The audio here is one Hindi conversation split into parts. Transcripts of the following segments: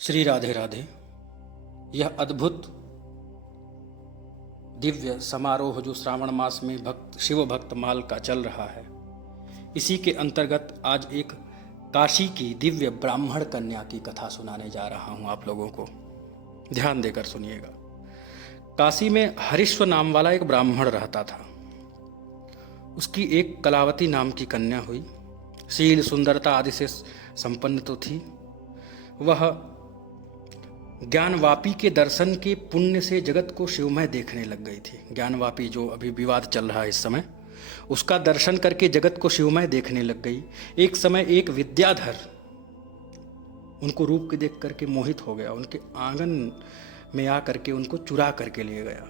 श्री राधे राधे। यह अद्भुत दिव्य समारोह जो श्रावण मास में शिव भक्त माल का चल रहा है, इसी के अंतर्गत आज एक काशी की दिव्य ब्राह्मण कन्या की कथा सुनाने जा रहा हूं आप लोगों को। ध्यान देकर सुनिएगा। काशी में हरिश्व नाम वाला एक ब्राह्मण रहता था। उसकी एक कलावती नाम की कन्या हुई। शील सुंदरता आदि से संपन्न तो थी। वह ज्ञानवापी के दर्शन के पुण्य से जगत को शिवमय देखने लग गई थी। ज्ञानवापी जो अभी विवाद चल रहा है इस समय, उसका दर्शन करके जगत को शिवमय देखने लग गई। एक समय एक विद्याधर उनको रूप के देख करके मोहित हो गया। उनके आंगन में आ करके उनको चुरा करके ले गया।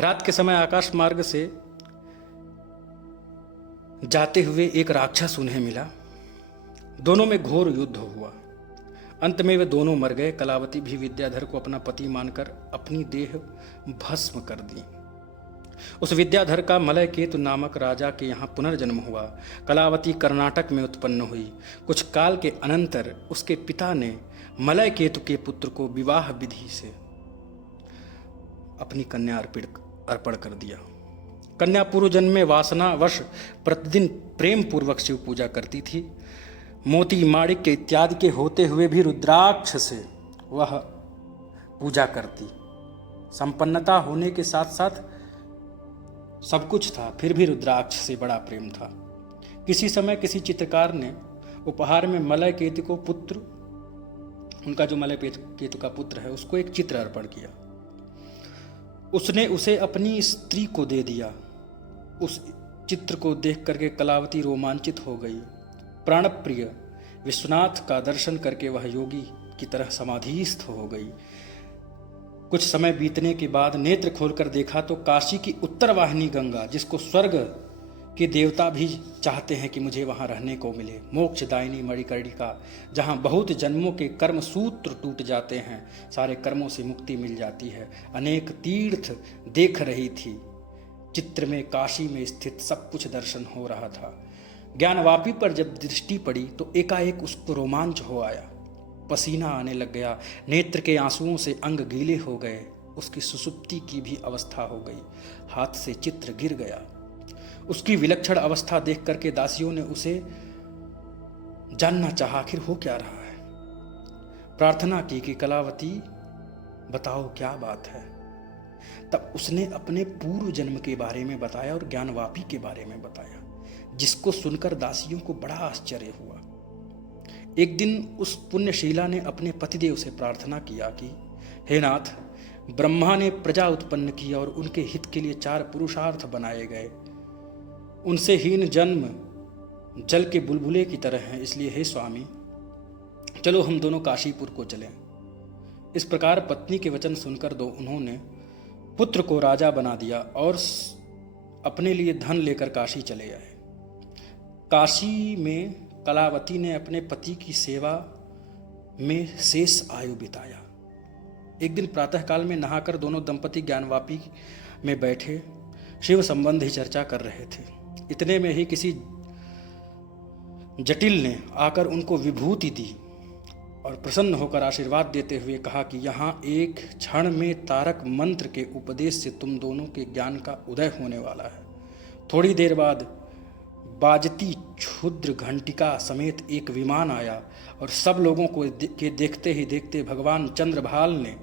रात के समय आकाश मार्ग से जाते हुए एक राक्षस उन्हें मिला। दोनों में घोर युद्ध हुआ। अंत में वे दोनों मर गए। कलावती भी विद्याधर को अपना पति मानकर अपनी देह भस्म कर दी। उस विद्याधर का मलयकेतु नामक राजा के यहाँ पुनर्जन्म हुआ। कलावती कर्नाटक में उत्पन्न हुई। कुछ काल के अनंतर उसके पिता ने मलयकेतु के पुत्र को विवाह विधि से अपनी कन्या अर्पण कर दिया। कन्या पूर्व जन्म में वासनावश प्रतिदिन प्रेम पूर्वक शिव पूजा करती थी। मोती माणिक्य इत्यादि के होते हुए भी रुद्राक्ष से वह पूजा करती। संपन्नता होने के साथ साथ सब कुछ था, फिर भी रुद्राक्ष से बड़ा प्रेम था। किसी समय किसी चित्रकार ने उपहार में मलयकेतु को पुत्र, उनका जो मलयकेतु का पुत्र है, उसको एक चित्र अर्पण किया। उसने उसे अपनी स्त्री को दे दिया। उस चित्र को देख करके कलावती रोमांचित हो गई। प्राणप्रिय विश्वनाथ का दर्शन करके वह योगी की तरह समाधिस्थ हो गई। कुछ समय बीतने के बाद नेत्र खोलकर देखा तो काशी की उत्तर वाहिनी गंगा, जिसको स्वर्ग के देवता भी चाहते हैं कि मुझे वहां रहने को मिले, मोक्षदायिनी मणिकर्णिका, जहां बहुत जन्मों के कर्म सूत्र टूट जाते हैं, सारे कर्मों से मुक्ति मिल जाती है, अनेक तीर्थ देख रही थी। चित्र में काशी में स्थित सब कुछ दर्शन हो रहा था। ज्ञानवापी पर जब दृष्टि पड़ी तो एकाएक उसको रोमांच हो आया। पसीना आने लग गया। नेत्र के आंसुओं से अंग गीले हो गए। उसकी सुसुप्ति की भी अवस्था हो गई। हाथ से चित्र गिर गया। उसकी विलक्षण अवस्था देख करके दासियों ने उसे जानना चाहा, आखिर हो क्या रहा है। प्रार्थना की कि कलावती बताओ क्या बात है। तब उसने अपने पूर्व जन्म के बारे में बताया और ज्ञानवापी के बारे में बताया, जिसको सुनकर दासियों को बड़ा आश्चर्य हुआ। एक दिन उस पुण्यशीला ने अपने पतिदेव से प्रार्थना किया कि हे नाथ, ब्रह्मा ने प्रजा उत्पन्न की और उनके हित के लिए 4 पुरुषार्थ बनाए गए। उनसे हीन जन्म जल के बुलबुले की तरह हैं, इसलिए हे स्वामी, चलो हम दोनों काशीपुर को चलें। इस प्रकार पत्नी के वचन सुनकर उन्होंने पुत्र को राजा बना दिया और अपने लिए धन लेकर काशी चले आए। काशी में कलावती ने अपने पति की सेवा में शेष आयु बिताया। एक दिन प्रातःकाल में नहाकर दोनों दंपति ज्ञानवापी में बैठे शिव संबंधी चर्चा कर रहे थे। इतने में ही किसी जटिल ने आकर उनको विभूति दी और प्रसन्न होकर आशीर्वाद देते हुए कहा कि यहाँ एक क्षण में तारक मंत्र के उपदेश से तुम दोनों के ज्ञान का उदय होने वाला है। थोड़ी देर बाद बाजती क्षुद्र घंटिका समेत एक विमान आया और सब लोगों को देखते ही देखते भगवान चंद्रभाल ने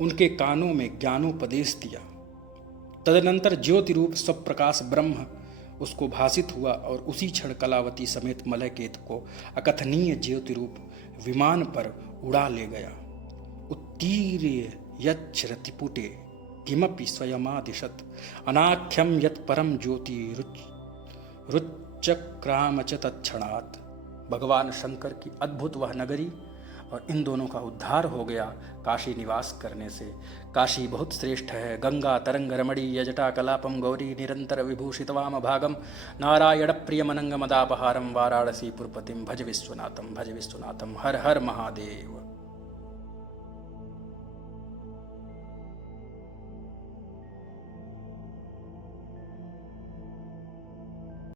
उनके कानों में ज्ञानोपदेश दिया। तदनंतर ज्योति रूप स्वप्रकाश ब्रह्म उसको भासित हुआ और उसी क्षण कलावती समेत मलयकेतु को अकथनीय ज्योति रूप विमान पर उड़ा ले गया। उत्तीर्य यच्छ्रतिपुटे किमपि स्वयमादिशत अनाख्यम यत् परम ज्योति रुच्चक्राम च तत्क्षणात्। भगवान शंकर की अद्भुत वह नगरी और इन दोनों का उद्धार हो गया काशी निवास करने से। काशी बहुत श्रेष्ठ है। गंगा तरंग रमणीय जटा कलापम गौरी निरंतर विभूषितवाम भागम नारायण प्रियमनंग मदापहारम वाराणसी पुरपतिम भज विश्वनाथम हर हर महादेव।